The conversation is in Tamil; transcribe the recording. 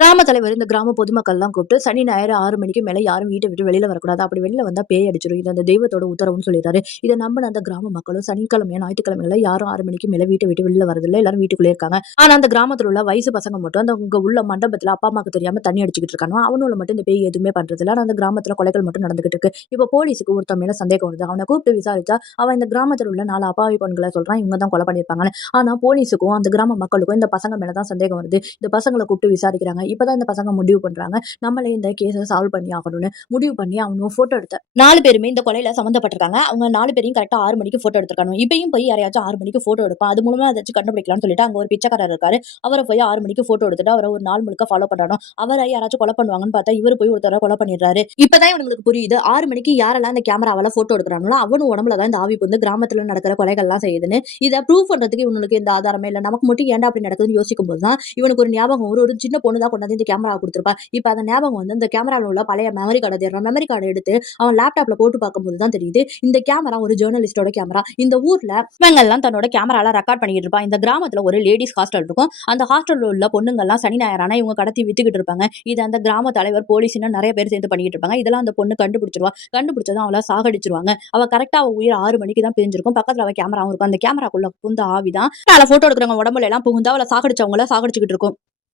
கிராம தலைவர் இந்த கிராம பொதுமக்கள்லாம் கூப்பிட்டு சனி, ஞாயிறு 6 மணிக்கு மேல யாரும் வீட்ட விட்டு வெளில வரக்கூடாது. அப்படி வெளில வந்தா பேய் அடிச்சிரும். இது அந்த தெய்வத்தோட உத்தரவுன்னு சொல்லிறாரு. இத நம்புன அந்த கிராம மக்களும் சனிக்கிழமை, ஞாயிற்றுக்கிழமைகள்ல யாரும் 6 மணிக்கு மேல வீட்ட விட்டு வெளில வரதில்ல. எல்லாரும் வீட்டுக்குள்ளே இருக்காங்க. ஆனா அந்த கிராமத்துல உள்ள வயசு பசங்க மட்டும் அந்த அங்க உள்ள மண்டபத்துல அப்பா, அம்மாக்கு தெரியாம தண்ணி அடிச்சுக்கிட்டு இருக்கானுவ. அவனுல மட்டும் இந்த பேய் எதுவுமே பண்றதில்ல. ஆனா அந்த கிராமத்துல கொலைகள் மட்டும் நடந்துகிட்டு இருக்கு. இப்ப போலீஸுக்கு ஒருத்தன் மேல சந்தேகம் வருது. அவன கூப்பிட்டு விசாரிச்சா, அவன் இந்த கிராமத்துல உள்ள 4 அப்பாவி பெண்கள சொல்றான். இவங்க தான் கொலை பண்ணியிருப்பாங்கன்னு. ஆனா போலீஸுக்கும் அந்த கிராம மக்களுக்கும் இந்த பசங்க மேல தான் சந்தேகம் வருது. இந்த பசங்கள கூப்பிட்டு விசாரிக்கிறாங்க. இப்பதான் இந்த பசங்க முடிவு பண்றாங்க. நம்மளே இந்த கேஸ சால்வ் பண்ணி ஆகணும்னு முடிவு பண்ணி அவனும் போட்டோ எடுத்த 4 பேருமே இந்த கொலையில சம்பந்தப்பட்டிருக்காங்க. அவங்க 4 பேரையும் கரெக்ட்டா 6 மணிக்கு போட்டோ எடுத்திருக்காங்க. இப்பயும் போய் யாரையாச்சும் 6 மணிக்கு போட்டோ எடுப்பான். அது மூலமா அதாச்சும் கண்டுபிடிக்கலாம்னு சொல்லிட்டு அங்க ஒரு பிச்சைக்காரர் இருக்காரு. அவர போய் 6 மணிக்கு போட்டோ எடுத்துட்டு அவர ஒரு நாள் முழுக்க ஃபாலோ பண்றானோ, அவர யாராச்சும் கொலை பண்ணுவாங்கன்னு பார்த்தா இவரு போய் ஒருத்தர கொலை பண்ணிடுறாரு. இப்பதான் இவனுங்களுக்கு புரியுது. 6 மணிக்கு யாரெல்லாம் இந்த கேமராவால போட்டோ எடுக்குறாங்களோ அவனும் உடம்புல தான் இந்த ஆவி புந்து கிராமத்துல நடக்கிற கொலைகள்லாம் செய்யுதுன்னு. இத ப்ரூவ் பண்றதுக்கு இவனுக்கு எந்த ஆதாரமே இல்ல. நமக்கு மட்டும் ஏன்டா அப்படி நடக்குதுன்னு யோசிக்கும் போது தான் இவனுக்கு ஒரு ஞாபகம் ஒரு ஒரு சின்ன பொண்ணு தான் கொண்டாந்து இந்த கேமராவ குடுத்திருப்பா. இப்ப அந்த ஞாபகம் வந்து இந்த கேமரால உள்ள பழைய மெமரி கார்ட தேடுறான். மெமரி கார்ட எடுத்து அவன் லேப்டாப்ல போட்டு பார்க்கும்போது தான் தெரியுது. இந்த கேமரா ஒரு ஜர்னலிஸ்டோட கேமரா. இந்த ஊர்ல இவங்கெல்லாம் தன்னோட கேமரால ரெக்கார்ட் பண்ணிட்டு இருப்பான். இந்த கிராமத்துல ஒரு லேடிஸ் ஹாஸ்டல் இருக்கும். அந்த ஹாஸ்டல்ல உள்ள பொண்ணுங்கெல்லாம் சனி ஞாயிறானா இவங்க கடத்தி வித்துக்கிட்டு இருப்பாங்க. இது அந்த கிராம தலைவர் போலீஸ்னு நிறைய பேர் சேர்ந்து பண்ணிட்டு இருப்பாங்க. இதெல்லாம் அந்த பொண்ணு கண்டுபிடிச்சிருவா. கண்டுபிடிச்சதும் அவள சாகடிச்சிருவாங்க. அவ கரெக்டா அவ உயிர் 6 மணிக்கு தான் பிரிஞ்சிருக்கும். பக்கத்துல அவ கேமராவும் இருக்கும். அந்த கேமராக்குள்ள புகுந்த ஆவிதான் போட்டோ எடுக்கிறவங்க உடம்புல எல்லாம் புகுந்து அவள சாகடிச்சவங்கள சாகடிச்சுக்கிட்டு இருக்கும்.